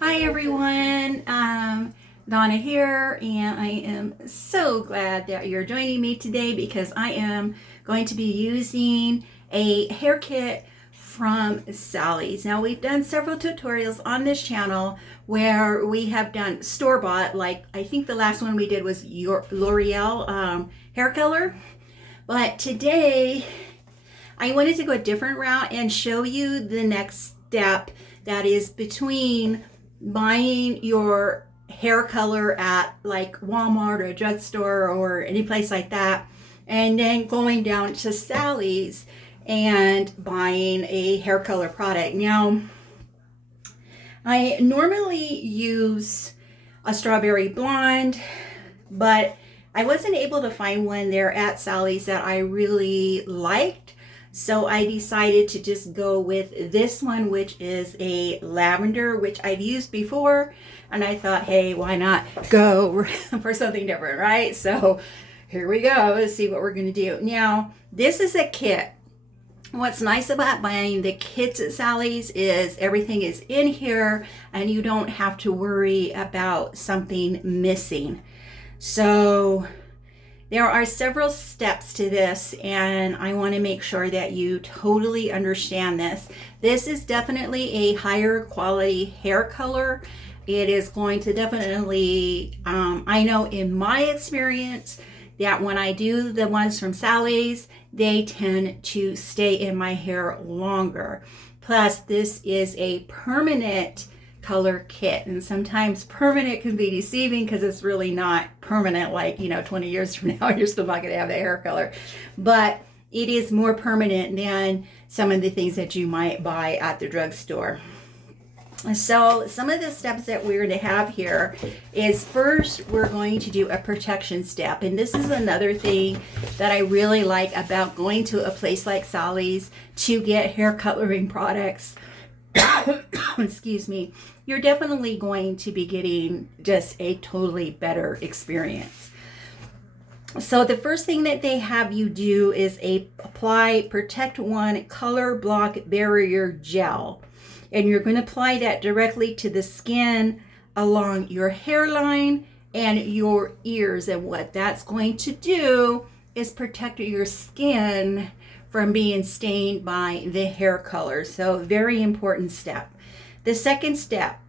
Hi everyone, Donna here, and I am so glad that you're joining me today because I am going to be using a hair kit from Sally's. Now, we've done several tutorials on this channel where we have done store-bought, like I think the last one we did was your L'Oreal hair color, but today I wanted to go a different route and show you the next step that is between buying your hair color at like Walmart or a drugstore or any place like that, and then going down to Sally's and buying a hair color product. Now, I normally use a strawberry blonde, but I wasn't able to find one there at Sally's that I really liked. So I decided to just go with this one, which is a lavender, which I've used before. And I thought, hey, why not go for something different, right? So here we go. Let's see what we're going to do. Now, this is a kit. What's nice about buying the kits at Sally's is everything is in here and you don't have to worry about something missing. So there are several steps to this, and I want to make sure that you totally understand this. This is definitely a higher quality hair color. It is going to definitely, I know in my experience, that when I do the ones from Sally's, they tend to stay in my hair longer. Plus, this is a permanent color kit, and sometimes permanent can be deceiving because it's really not permanent, like 20 years from now you're still not going to have the hair color, but it is more permanent than some of the things that you might buy at the drugstore. So some of the steps that we're going to have here is, first we're going to do a protection step, and this is another thing that I really like about going to a place like Sally's to get hair coloring products. Excuse me. You're definitely going to be getting just a totally better experience. So the first thing that they have you do is apply Protect One Color Block Barrier Gel. And you're going to apply that directly to the skin along your hairline and your ears. And what that's going to do is protect your skin from being stained by the hair color. So very important step. The second step,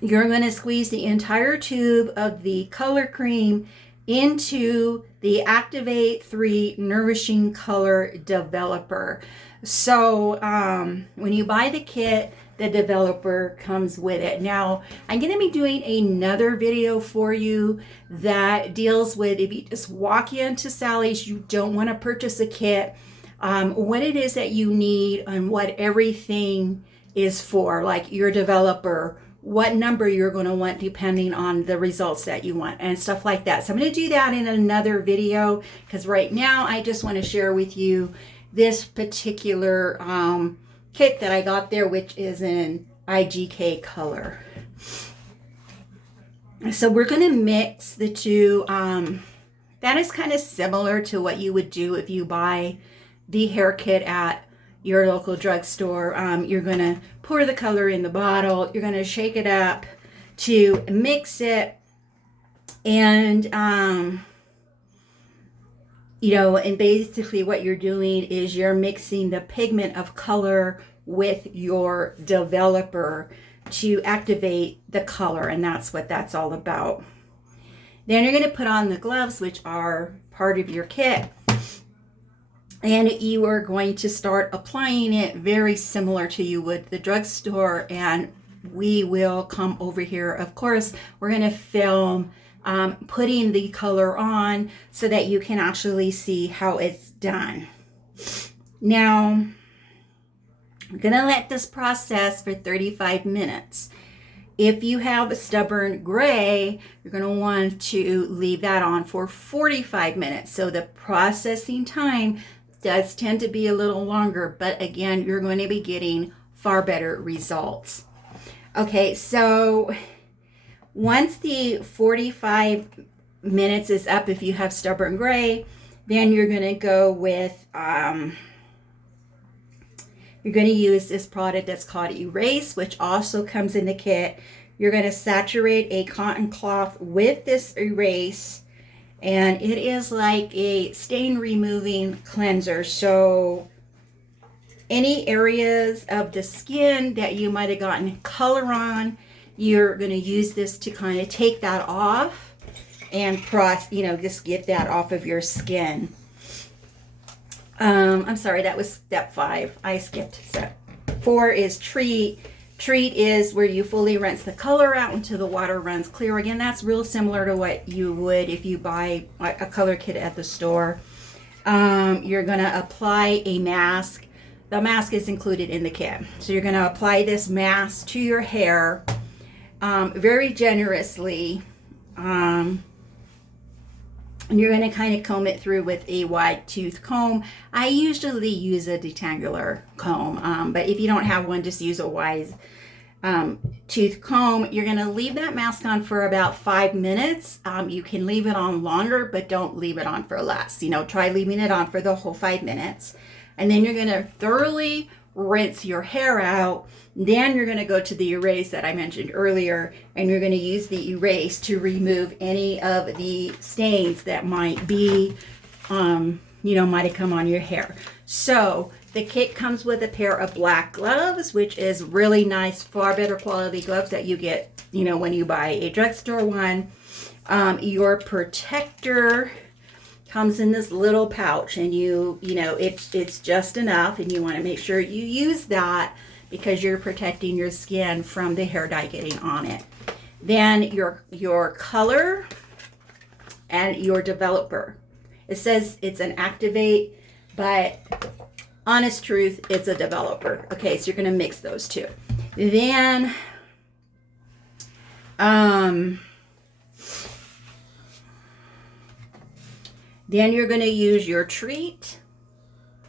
you're going to squeeze the entire tube of the color cream into the Activate 3 Nourishing Color Developer. So when you buy the kit, the developer comes with it. Now, I'm going to be doing another video for you that deals with, if you just walk into Sally's, you don't want to purchase a kit, what it is that you need and what everything is for, like your developer, what number you're going to want depending on the results that you want and stuff like that. So I'm going to do that in another video because right now I just want to share with you this particular kit that I got there, which is an IGK color. So we're going to mix the two. That is kind of similar to what you would do if you buy the hair kit at your local drugstore. You're going to pour the color in the bottle. You're going to shake it up to mix it. And, and basically what you're doing is you're mixing the pigment of color with your developer to activate the color. And that's what that's all about. Then you're going to put on the gloves, which are part of your kit. And you are going to start applying it very similar to you would the drugstore. And we will come over here. Of course, we're going to film putting the color on so that you can actually see how it's done. Now, we're going to let this process for 35 minutes. If you have a stubborn gray, you're going to want to leave that on for 45 minutes. So the processing time does tend to be a little longer, but again, you're going to be getting far better results. Okay, so once the 45 minutes is up, if you have stubborn gray, then you're going to go with You're going to use this product that's called Erase, which also comes in the kit. You're going to saturate a cotton cloth with this Erase, and it is like a stain removing cleanser. So any areas of the skin that you might have gotten color on, you're going to use this to kind of take that off and just get that off of your skin. I'm sorry, that was step 5. I skipped step 4 is treat. Treat is where you fully rinse the color out until the water runs clear. Again, that's real similar to what you would if you buy a color kit at the store. You're going to apply a mask. The mask is included in the kit. So you're going to apply this mask to your hair very generously. And you're going to kind of comb it through with a wide tooth comb. I usually use a detangler comb, but if you don't have one, just use a wide tooth comb. You're going to leave that mask on for about 5 minutes. You can leave it on longer, but don't leave it on for less. Try leaving it on for the whole 5 minutes. And then you're going to thoroughly rinse your hair out. Then you're going to go to the Erase that I mentioned earlier, and you're going to use the Erase to remove any of the stains that might be, might have come on your hair. So the kit comes with a pair of black gloves, which is really nice, far better quality gloves that you get, when you buy a drugstore one. Your protector comes in this little pouch, and it's just enough, and you want to make sure you use that because you're protecting your skin from the hair dye getting on it. Then your color and your developer. It says it's an activate, but honest truth, it's a developer. Okay, so you're going to mix those two. Then you're going to use your treat.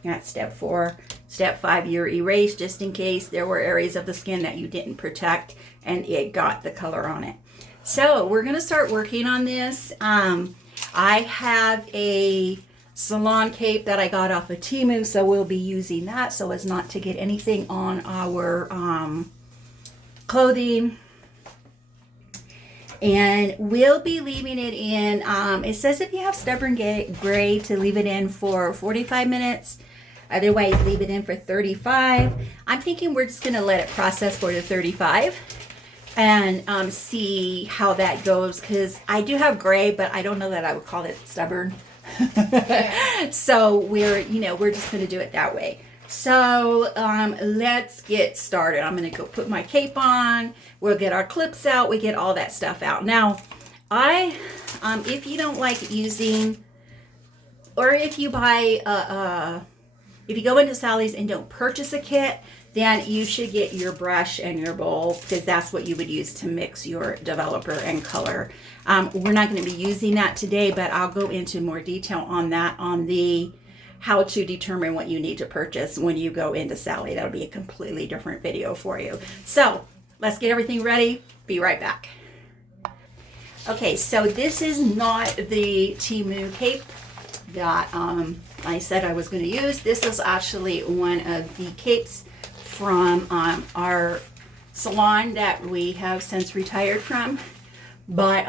That's step 4. Step 5, your Erase, just in case there were areas of the skin that you didn't protect and it got the color on it. So we're going to start working on this. I have a salon cape that I got off of Temu, so we'll be using that so as not to get anything on our clothing. And we'll be leaving it in, it says if you have stubborn gray to leave it in for 45 minutes. Otherwise, leave it in for 35. I'm thinking we're just going to let it process for the 35 and see how that goes, because I do have gray, but I don't know that I would call it stubborn. So we're just going to do it that way. So let's get started. I'm going to go put my cape on. We'll get our clips out. We get all that stuff out. Now, if you don't like using, or if you buy if you go into Sally's and don't purchase a kit, then you should get your brush and your bowl, because that's what you would use to mix your developer and color. We're not going to be using that today, but I'll go into more detail on that on the how to determine what you need to purchase when you go into Sally. That'll be a completely different video for you. So let's get everything ready. Be right back. Okay, so this is not the Temu cape that I said I was going to use. This is actually one of the capes from our salon that we have since retired from. But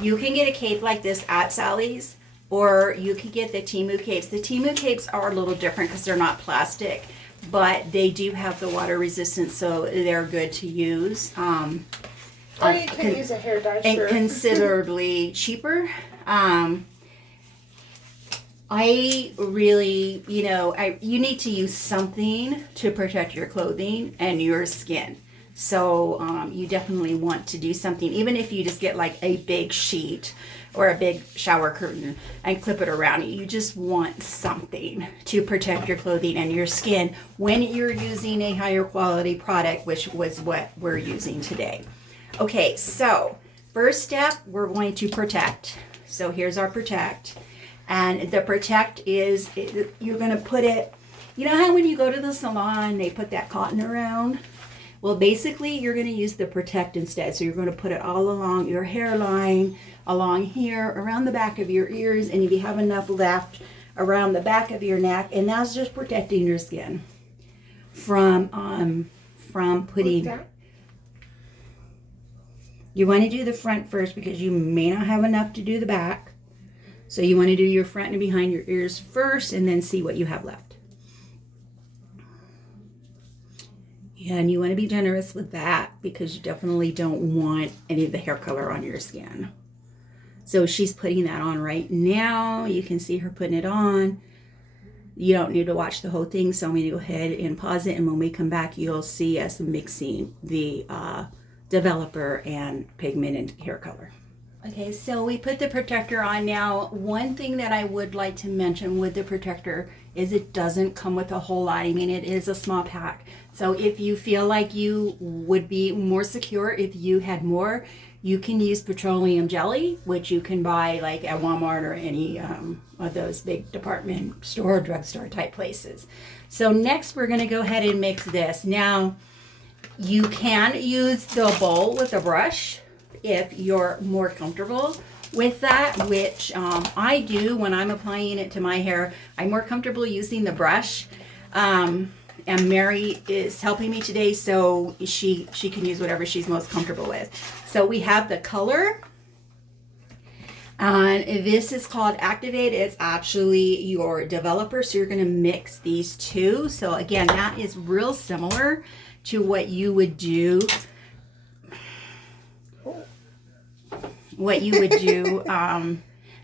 you can get a cape like this at Sally's, or you can get the Temu capes. The Temu capes are a little different because they're not plastic, but they do have the water resistance, so they're good to use. Or you can use a hair dye and considerably cheaper. I really, you need to use something to protect your clothing and your skin. So you definitely want to do something, even if you just get like a big sheet or a big shower curtain and clip it around. You just want something to protect your clothing and your skin when you're using a higher quality product, which was what we're using today. Okay, so first step, we're going to protect. So here's our protect. And the protect is, you're going to put it, you know how when you go to the salon, they put that cotton around? Well, basically, you're going to use the protect instead. So you're going to put it all along your hairline, along here, around the back of your ears, and if you have enough left, around the back of your neck, and that's just protecting your skin. from putting. You want to do the front first because you may not have enough to do the back. So you want to do your front and behind your ears first and then see what you have left. And you want to be generous with that because you definitely don't want any of the hair color on your skin. So she's putting that on right now. You can see her putting it on. You don't need to watch the whole thing, so I'm going to go ahead and pause it, and when we come back, you'll see us mixing the developer and pigmented hair color. Okay, so we put the protector on now. One thing that I would like to mention with the protector is it doesn't come with a whole lot. I mean, it is a small pack. So if you feel like you would be more secure if you had more, you can use petroleum jelly, which you can buy like at Walmart or any of those big department store, drugstore type places. So next we're gonna go ahead and mix this. Now, you can use the bowl with a brush if you're more comfortable with that, which I do when I'm applying it to my hair. I'm more comfortable using the brush. And Mary is helping me today, so she can use whatever she's most comfortable with. So we have the color, and this is called Activate. It's actually your developer, so you're going to mix these two. So again, that is real similar to what you would do.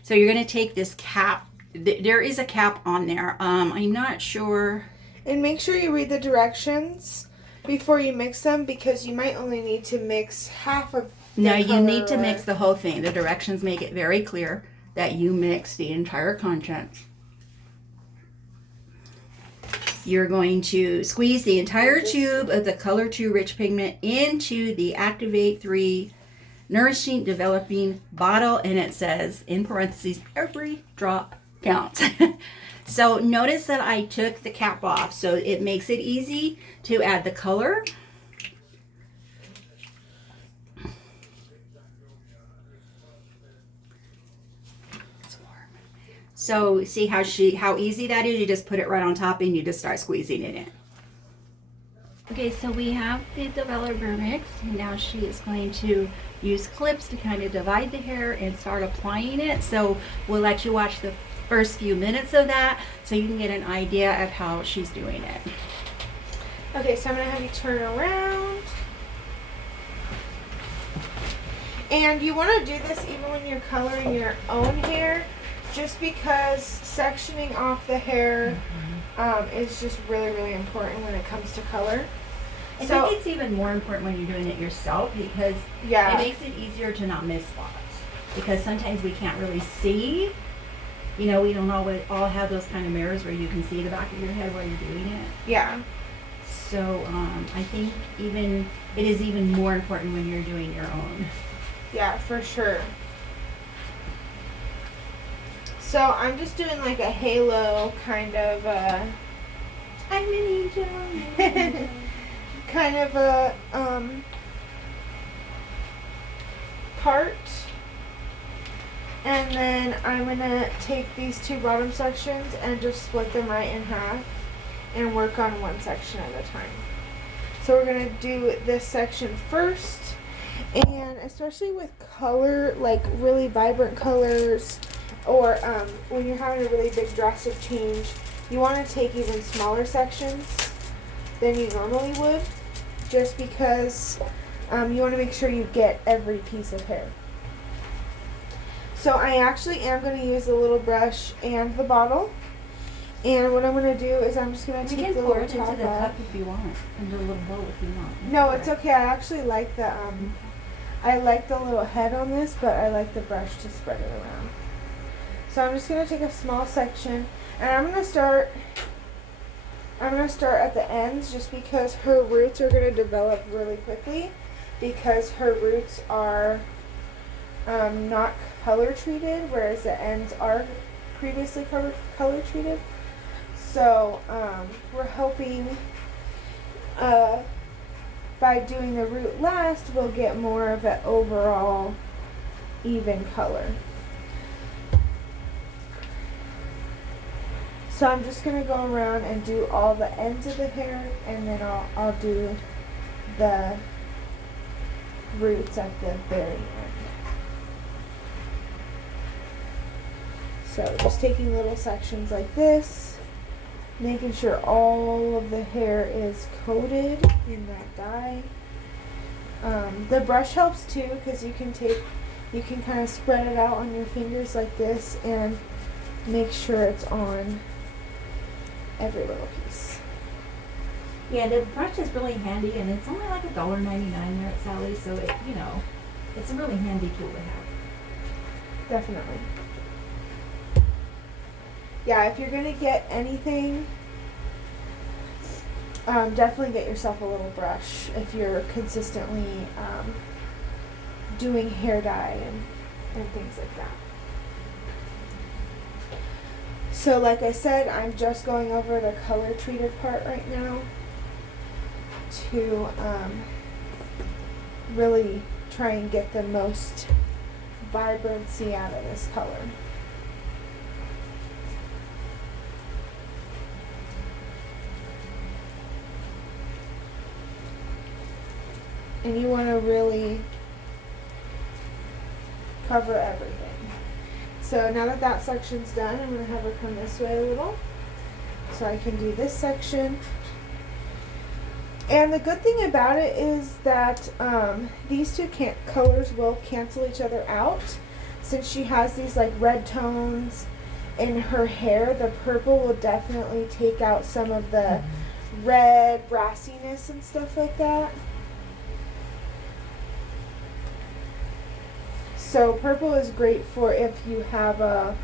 So you're going to take this cap. There is a cap on there. I'm not sure. And make sure you read the directions before you mix them, because you might only need to mix half of the No, you need to mix the whole thing. The directions make it very clear that you mix the entire contents. You're going to squeeze the entire tube of the Color 2 Rich Pigment into the Activate 3 Nourishing Developing Bottle, and it says, in parentheses, every drop counts. So notice that I took the cap off, so it makes it easy to add the color. It's warm. So see how easy that is? You just put it right on top and you just start squeezing it in. Okay, so we have the developer mixed, and now she is going to use clips to kind of divide the hair and start applying it. So we'll let you watch the first few minutes of that so you can get an idea of how she's doing it. Okay, so I'm going to have you turn around. And you want to do this even when you're coloring your own hair, just because sectioning off the hair is just really, really important when it comes to color. I think it's even more important when you're doing it yourself, because it makes it easier to not miss spots. Because sometimes we can't really see. You know, we don't always all have those kind of mirrors where you can see the back of your head while you're doing it. Yeah. So I think it is even more important when you're doing your own. Yeah, for sure. So I'm just doing like a halo kind of I'm an angel. Kind of a part. And then I'm going to take these two bottom sections and just split them right in half and work on one section at a time. So we're going to do this section first, and especially with color, like really vibrant colors, or when you're having a really big drastic change, you want to take even smaller sections than you normally would, just because you want to make sure you get every piece of hair. So I actually am going to use the little brush and the bottle. And what I'm going to do is I'm just going to take the little top into the off. cup if you want, into a little bowl if you want. No, it's okay. I actually like the I like the little head on this, but I like the brush to spread it around. So I'm just going to take a small section, and I'm going to start at the ends, just because her roots are going to develop really quickly, because her roots are not color treated, whereas the ends are previously color treated. So we're hoping by doing the root last, we'll get more of an overall even color. So I'm just gonna go around and do all the ends of the hair, and then I'll do the roots at the very end. So just taking little sections like this, making sure all of the hair is coated in that dye. The brush helps too, because you can kind of spread it out on your fingers like this and make sure it's on every little piece. Yeah, the brush is really handy, and it's only like $1.99 there at Sally's, so it, you know, it's a really handy tool to have. Definitely. Yeah, if you're gonna get anything, definitely get yourself a little brush if you're consistently doing hair dye and things like that. So like I said, I'm just going over the color treated part right now to really try and get the most vibrancy out of this color. And you want to really cover everything. So now that that section's done, I'm going to have her come this way a little so I can do this section. And the good thing about it is that these two colors will cancel each other out. Since she has these like red tones in her hair, the purple will definitely take out some of the red brassiness and stuff like that. So purple is great for if you have a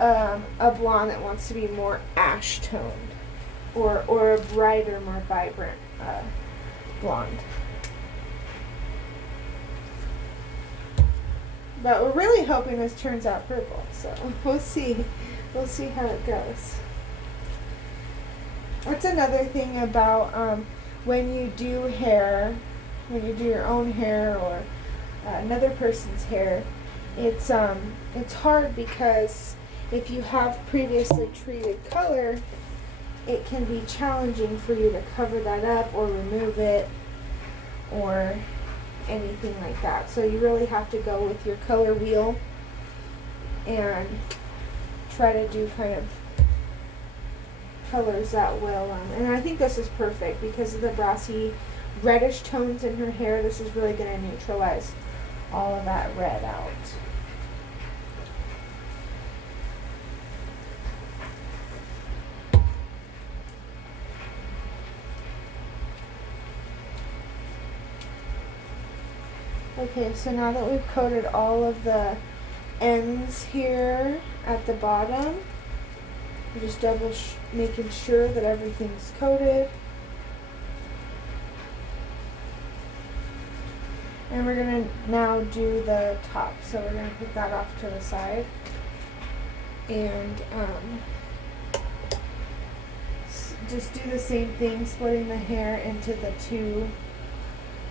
blonde that wants to be more ash toned, or a brighter, more vibrant blonde. But we're really hoping this turns out purple, so we'll see. We'll see how it goes. That's another thing about when you do hair, when you do your own hair or another person's hair, it's hard because if you have previously treated color, it can be challenging for you to cover that up or remove it or anything like that. So you really have to go with your color wheel and try to do kind of colors that will, and I think this is perfect because of the brassy reddish tones in her hair. This is really going to neutralize all of that red out. Okay, so now that we've coated all of the ends here at the bottom, I'm just making sure that everything's coated. And we're going to now do the top. So we're going to put that off to the side. And just do the same thing, splitting the hair into the two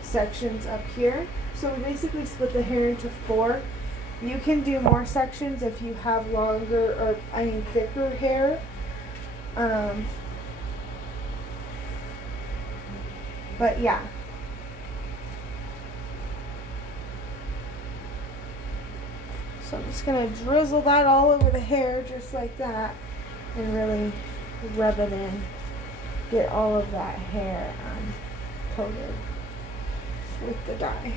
sections up here. So we basically split the hair into 4. You can do more sections if you have longer, or thicker hair. But yeah. So I'm just going to drizzle that all over the hair just like that and really rub it in. Get all of that hair coated with the dye.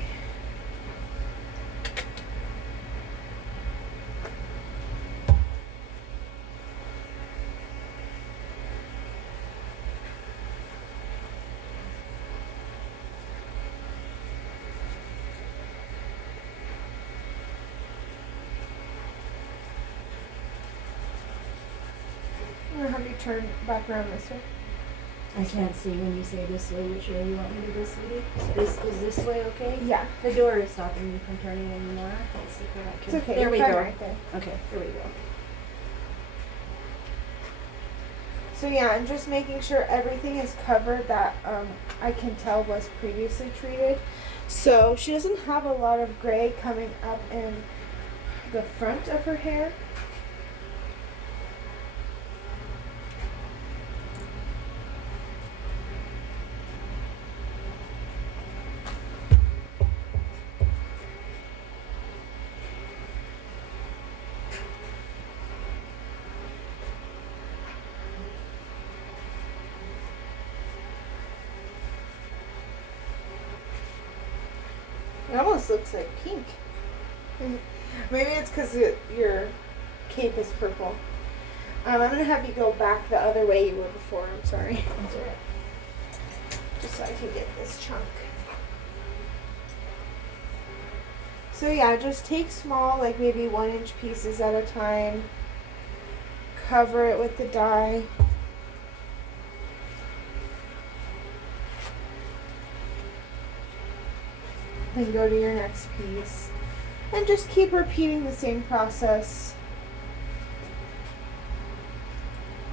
I'm going to have you turn back around this way. I can't see when you say this way, which way you want me to go, sweetie. Is this way okay? Yeah. The door is stopping me from turning anymore. Let's see if I can. It's okay. There we go. Right there. Okay, there we go. So yeah, I'm just making sure everything is covered that I can tell was previously treated. So she doesn't have a lot of gray coming up in the front of her hair. It almost looks like pink. Maybe it's because your cape is purple. I'm going to have you go back the other way you were before. I'm sorry. That's all right. Just so I can get this chunk. So yeah, just take small, like maybe 1-inch pieces at a time. Cover it with the dye. Then go to your next piece. And just keep repeating the same process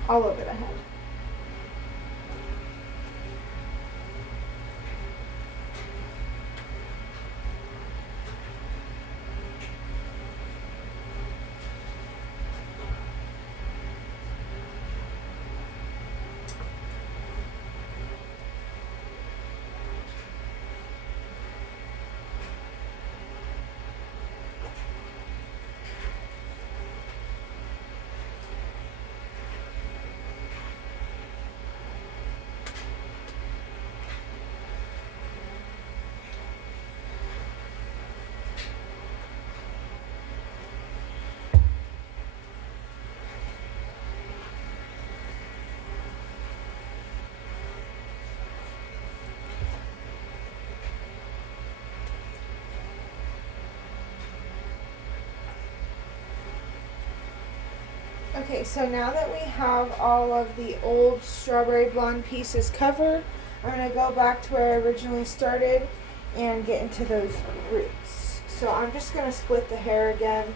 all over the head. Okay, so now that we have all of the old strawberry blonde pieces covered, I'm going to go back to where I originally started and get into those roots. So I'm just going to split the hair again,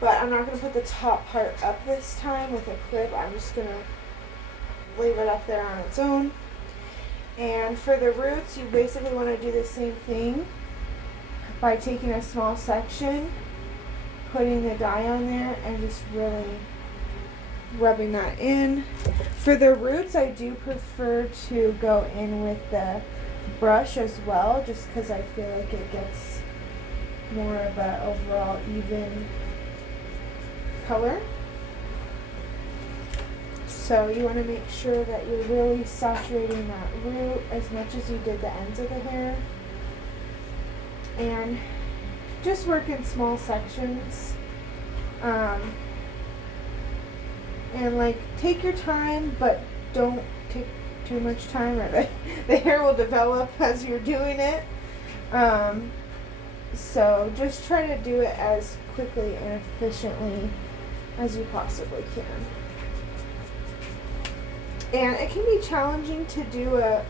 but I'm not going to put the top part up this time with a clip. I'm just going to leave it up there on its own. And for the roots, you basically want to do the same thing by taking a small section, putting the dye on there, and just really rubbing that in. For the roots, I do prefer to go in with the brush as well, just because I feel like it gets more of an overall even color. So you want to make sure that you're really saturating that root as much as you did the ends of the hair. And just work in small sections. And like take your time, but don't take too much time or the hair will develop as you're doing it. So just try to do it as quickly and efficiently as you possibly can. And it can be challenging to do a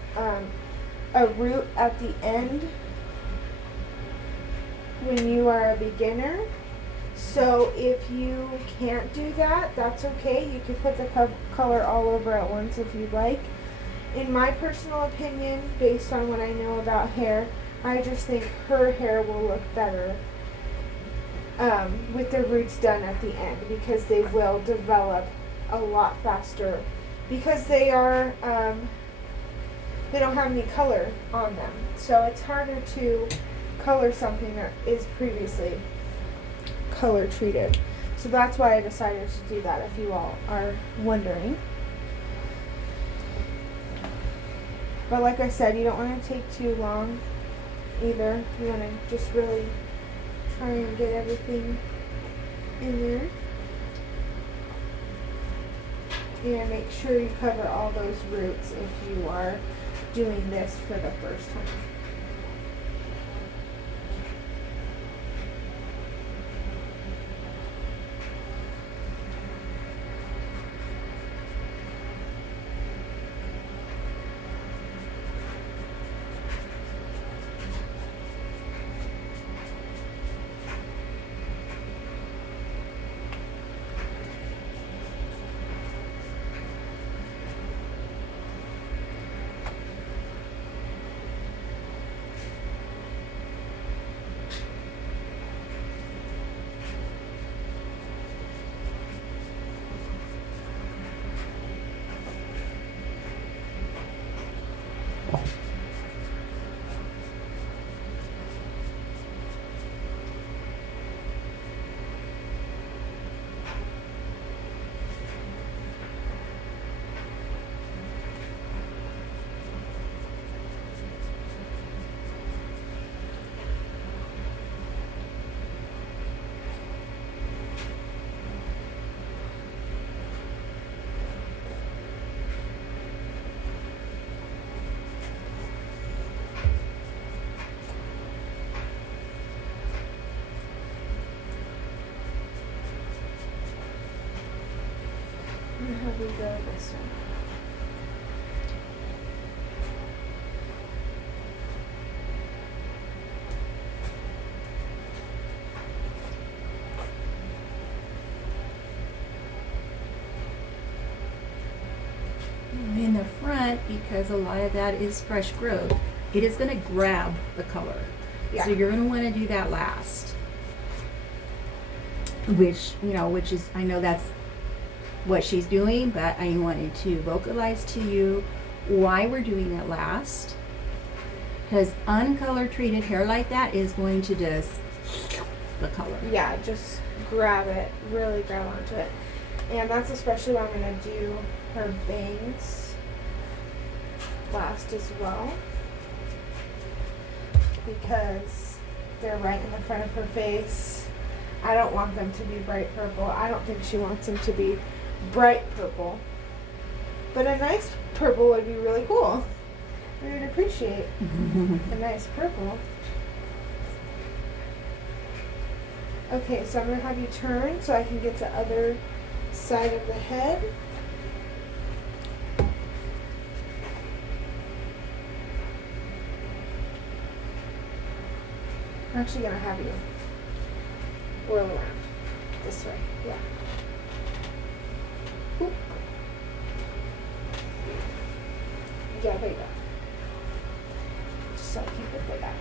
root at the end when you are a beginner. So if you can't do that, that's okay. You can put the color all over at once if you'd like. In my personal opinion, based on what I know about hair, I just think her hair will look better with the roots done at the end, because they will develop a lot faster, because they are they don't have any color on them. So it's harder to color something that is previously color treated. So that's why I decided to do that, if you all are wondering. But like I said, you don't want to take too long either. You want to just really try and get everything in there. And make sure you cover all those roots if you are doing this for the first time. we go this way. In the front, because a lot of that is fresh growth, it is going to grab the color. Yeah. So you're going to want to do that last. Which is, I know that's what she's doing, but I wanted to vocalize to you why we're doing it last. Because uncolor treated hair like that is going to just the color. Yeah, just grab it, really grab onto it. And that's especially why I'm going to do her bangs last as well, because they're right in the front of her face. I don't want them to be bright purple. I don't think she wants them to be bright purple. But a nice purple would be really cool. We would appreciate a nice purple. Okay, so I'm going to have you turn so I can get the other side of the head. I'm actually going to have you whirl around this way. Yeah. Oop. Yeah, there you go. Just so I keep it the back.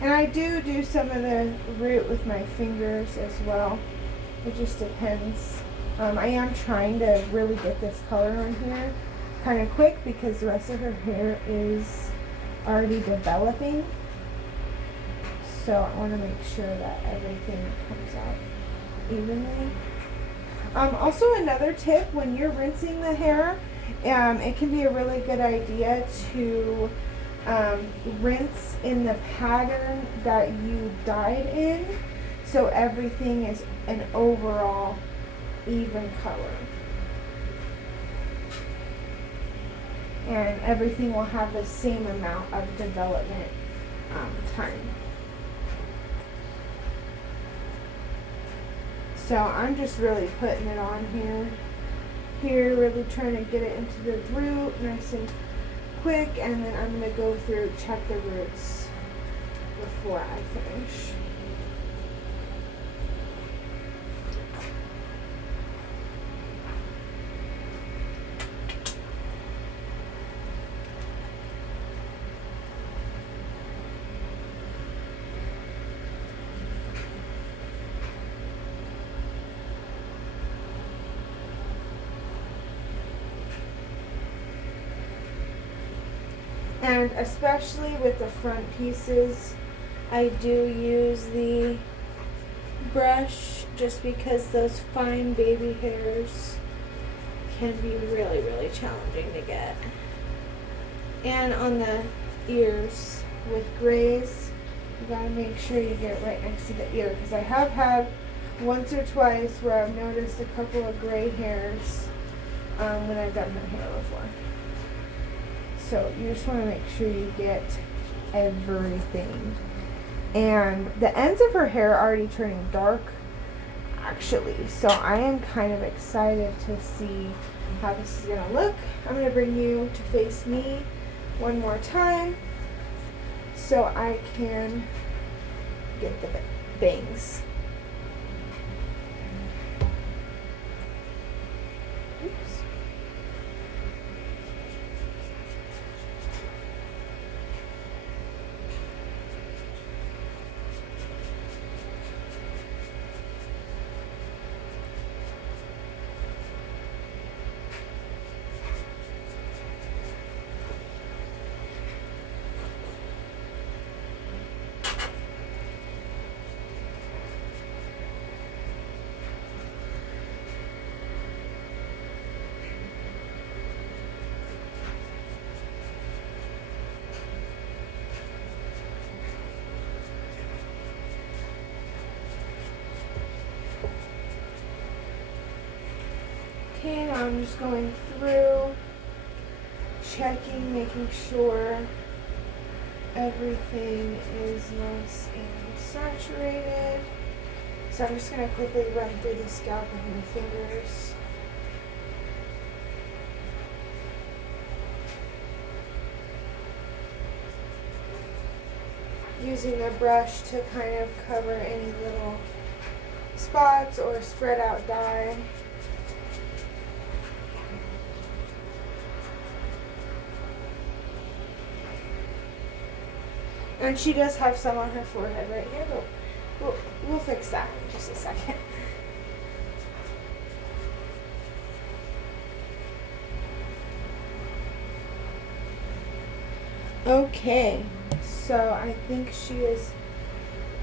And I do some of the root with my fingers as well. It just depends. I am trying to really get this color on here kind of quick because the rest of her hair is already developing. So I want to make sure that everything comes out evenly. Also another tip, when you're rinsing the hair, it can be a really good idea to rinse in the pattern that you dyed in, so everything is an overall even color. And everything will have the same amount of development time. So I'm just really putting it on here, really trying to get it into the root nice and quick, and then I'm going to go through, check the roots before I finish. And especially with the front pieces, I do use the brush just because those fine baby hairs can be really, really challenging to get. And on the ears with grays, you gotta make sure you get right next to the ear, because I have had once or twice where I've noticed a couple of gray hairs when I've done her hair before. So you just want to make sure you get everything. And the ends of her hair are already turning dark, actually. So I am kind of excited to see how this is going to look. I'm going to bring you to face me one more time so I can get the bangs. Oops. Okay, now I'm just going through, checking, making sure everything is nice and saturated. So I'm just going to quickly run through the scalp with my fingers. Using a brush to kind of cover any little spots or spread out dye. And she does have some on her forehead right here, but we'll fix that in just a second. Okay, so I think she is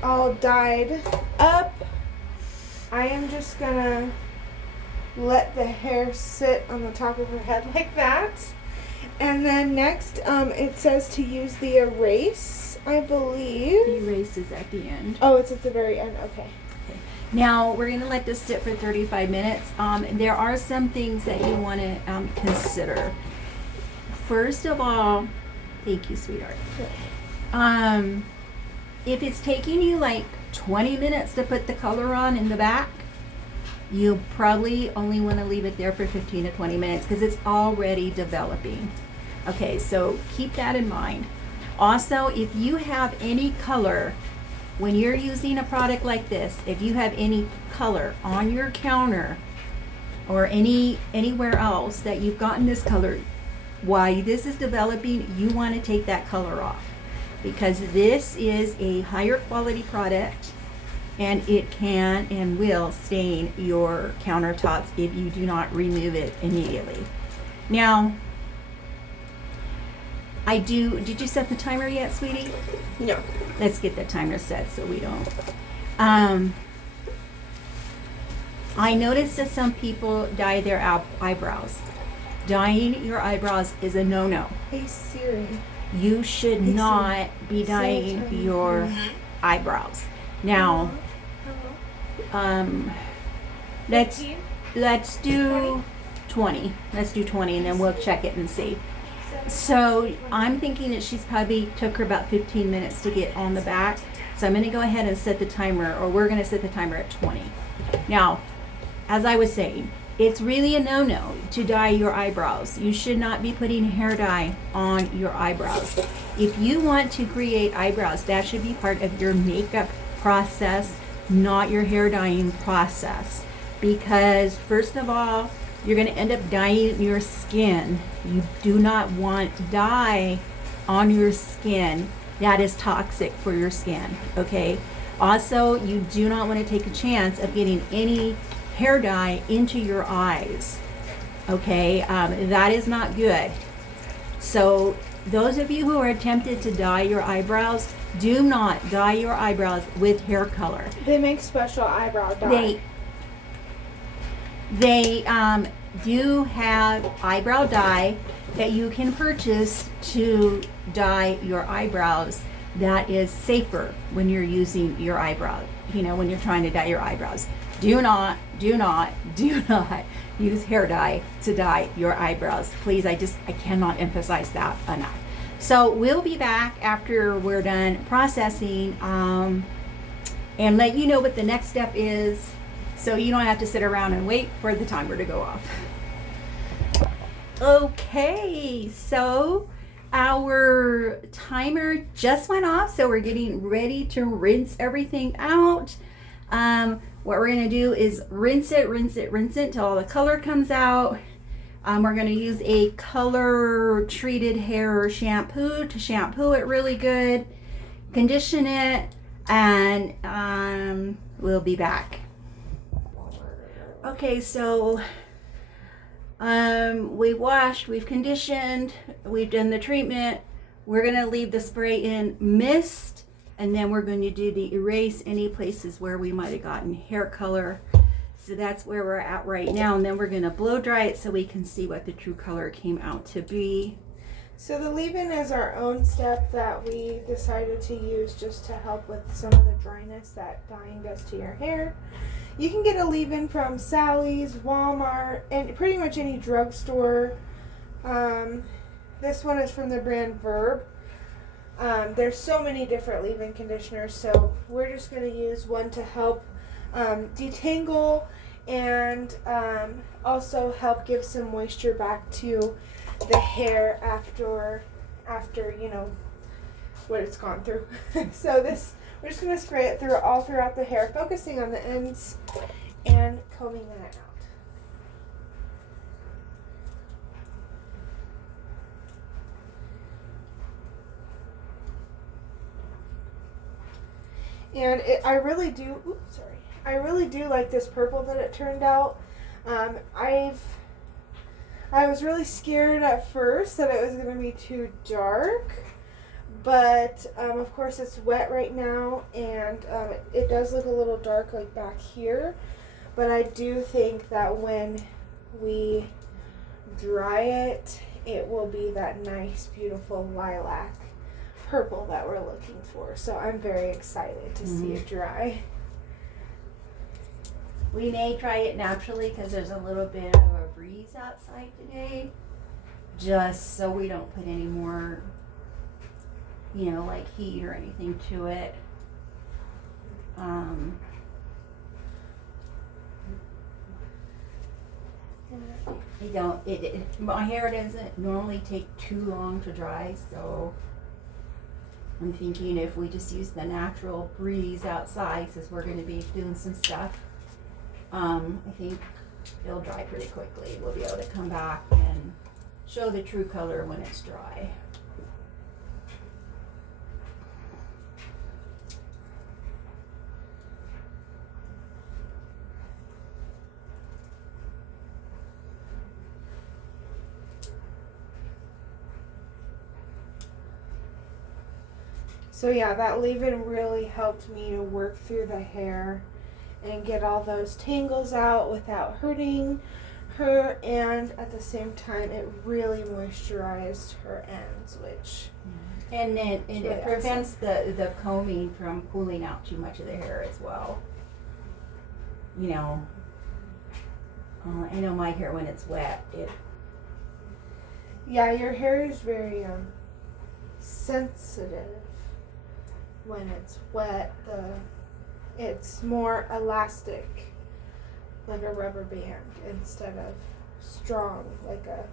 all dyed up. I am just gonna let the hair sit on the top of her head like that. And then next, it says to use the erase, I believe. The erase is at the end. Oh, it's at the very end, okay. Now, we're going to let this sit for 35 minutes. There are some things that you want to consider. First of all, thank you, sweetheart. If it's taking you like 20 minutes to put the color on in the back, you probably only want to leave it there for 15 to 20 minutes because it's already developing. Okay, so keep that in mind. Also, if you have any color, when you're using a product like this, if you have any color on your counter or anywhere else that you've gotten this color, while this is developing, you want to take that color off because this is a higher quality product and it can and will stain your countertops if you do not remove it immediately. Now, did you set the timer yet, sweetie? No. Let's get the timer set so we don't. I noticed that some people dye their eyebrows. Dyeing your eyebrows is a no-no. Hey Siri. You should Hey, not be Siri. dyeing your eyebrows. Now, let's do 20. Let's do 20 and then we'll check it and see. So I'm thinking that she's probably took her about 15 minutes to get on the back. So I'm going to go ahead and set the timer, or we're going to set the timer at 20. Now, as I was saying, it's really a no-no to dye your eyebrows. You should not be putting hair dye on your eyebrows. If you want to create eyebrows, that should be part of your makeup process, not your hair dyeing process. Because first of all, you're going to end up dyeing your skin. You do not want dye on your skin. That is toxic for your skin, okay? Also, you do not want to take a chance of getting any hair dye into your eyes, okay? That is not good. So those of you who are tempted to dye your eyebrows, do not dye your eyebrows with hair color. They make special eyebrow dye. They do have eyebrow dye that you can purchase to dye your eyebrows that is safer when you're using your eyebrow, when you're trying to dye your eyebrows. Do not use hair dye to dye your eyebrows. Please, I cannot emphasize that enough. So we'll be back after we're done processing and let you know what the next step is, so you don't have to sit around and wait for the timer to go off. Okay, so our timer just went off, so we're getting ready to rinse everything out. What we're going to do is rinse it until all the color comes out. We're going to use a color treated hair shampoo to shampoo it really good, condition it, and we'll be back. Okay, so we washed, we've conditioned, we've done the treatment. We're going to leave the spray in mist, and then we're going to do the erase any places where we might have gotten hair color. So that's where we're at right now, and then we're going to blow dry it so we can see what the true color came out to be. So the leave-in is our own step that we decided to use just to help with some of the dryness that dyeing does to your hair. You can get a leave-in from Sally's, Walmart, and pretty much any drugstore. This one is from the brand Verb. There's so many different leave-in conditioners, so we're just going to use one to help detangle and also help give some moisture back to the hair after you know what it's gone through. So this, we're just going to spray it through all throughout the hair, focusing on the ends and combing that out. And I really do. Oops, sorry. I really do like this purple that it turned out. I was really scared at first that it was going to be too dark, but of course it's wet right now, and it does look a little dark like back here. But I do think that when we dry it, it will be that nice, beautiful lilac purple that we're looking for. So I'm very excited to see it dry. We may try it naturally because there's a little bit of a breeze outside today, just so we don't put any more, you know, like heat or anything to it. My hair doesn't normally take too long to dry, so I'm thinking if we just use the natural breeze outside, since we're going to be doing some stuff, I think it'll dry pretty quickly. We'll be able to come back and show the true color when it's dry. So yeah, that leave-in really helped me to work through the hair and get all those tangles out without hurting her, and at the same time it really moisturized her ends, which and then really it prevents the combing from pulling out too much of the hair as well. You know, I know my hair when it's wet, yeah, your hair is very sensitive when it's wet. It's more elastic, like a rubber band, instead of strong, like a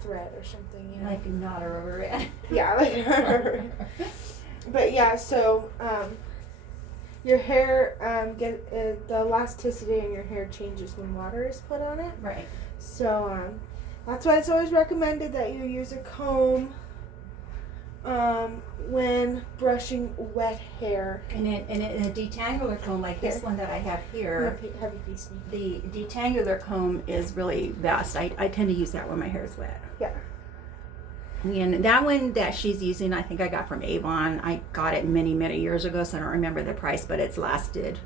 thread or something, you know? like not a rubber band. Yeah, like a rubber band. But yeah, so your hair, the elasticity in your hair changes when water is put on it. Right. So that's why it's always recommended that you use a comb when brushing wet hair. And a detangler comb like this one that I have here, Heavy piece. the detangler comb is really best. I tend to use that when my hair is wet. Yeah. And that one that she's using, I think I got from Avon. I got it many, many years ago, so I don't remember the price, but it's lasted.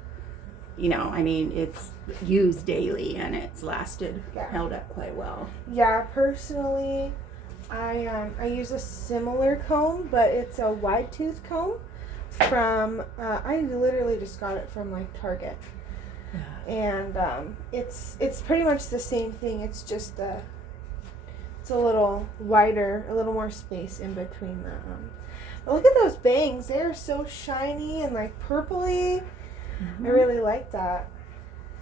You know, I mean, it's used daily and it's lasted, held up quite well. Yeah, personally, I use a similar comb, but it's a wide tooth comb from, I literally just got it from like Target. And it's pretty much the same thing. It's just it's a little wider, a little more space in between the but look at those bangs. They're so shiny and like purpley. I really like that.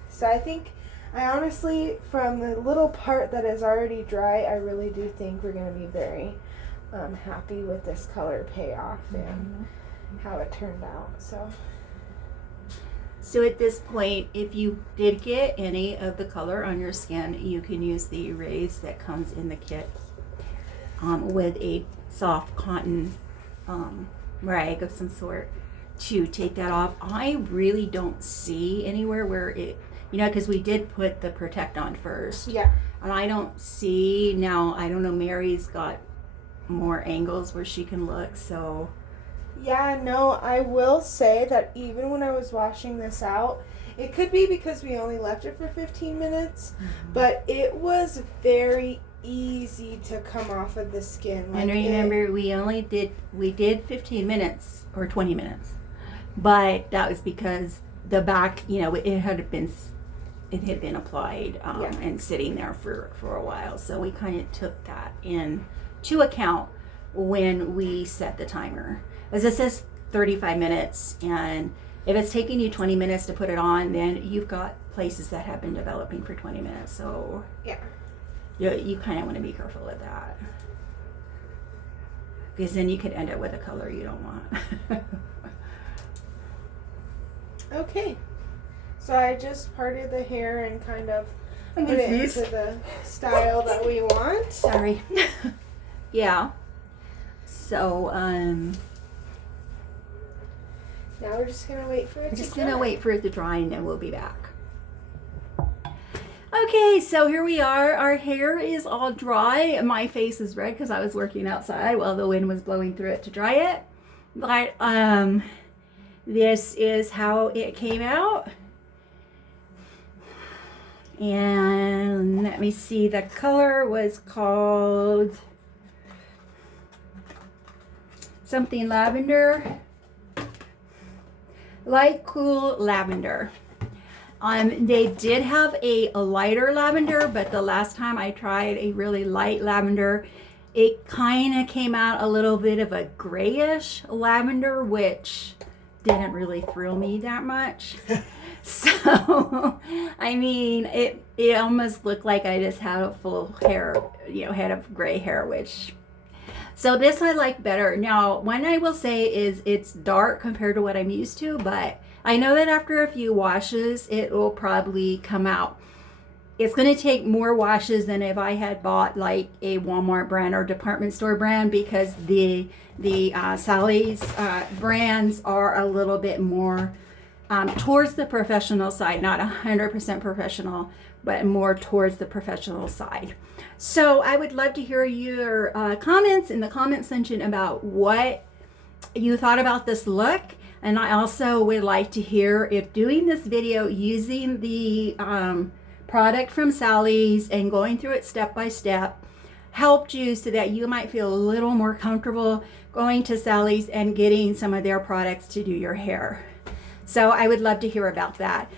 So I honestly, from the little part that is already dry, I really do think we're going to be very happy with this color payoff and how it turned out. So at this point, if you did get any of the color on your skin, you can use the erase that comes in the kit with a soft cotton rag of some sort to take that off. I really don't see anywhere where it, you know, because we did put the Protect on first. Yeah. And I don't see, now, I don't know, Mary's got more angles where she can look, so. Yeah, no, I will say that even when I was washing this out, it could be because we only left it for 15 minutes, but it was very easy to come off of the skin. Like, and remember, we did 15 minutes or 20 minutes, but that was because the back, you know, it had been applied and sitting there for a while, so we kind of took that into account. when we set the timer. As it says 35 minutes, and if it's taking you 20 minutes to put it on, then you've got places that have been developing for 20 minutes. So yeah, you kind of want to be careful with that, because then you could end up with a color you don't want. Okay, so I just parted the hair and kind of I'm put gonna it sneeze. into the style that we want. Sorry. Yeah. So Now we're just gonna wait for it I'm to just dry. gonna wait for it to dry and then we'll be back. Okay, so here we are. Our hair is all dry. My face is red because I was working outside while the wind was blowing through it to dry it. But this is how it came out. And let me see, the color was called something lavender. Light cool lavender. They did have a lighter lavender, but the last time I tried a really light lavender, it kind of came out a little bit of a grayish lavender, which didn't really thrill me that much. So, I mean, it almost looked like I just had a full hair, head of gray hair, which, so this I like better. Now, one I will say is it's dark compared to what I'm used to, but I know that after a few washes, it will probably come out. It's going to take more washes than if I had bought like a Walmart brand or department store brand, because the Sally's brands are a little bit more towards the professional side, not 100% professional, but more towards the professional side. So I would love to hear your comments in the comment section about what you thought about this look. And I also would like to hear if doing this video using the product from Sally's and going through it step by step helped you, so that you might feel a little more comfortable going to Sally's and getting some of their products to do your hair. So I would love to hear about that.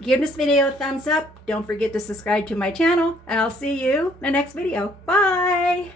Give this video a thumbs up. Don't forget to subscribe to my channel, and I'll see you in the next video. Bye.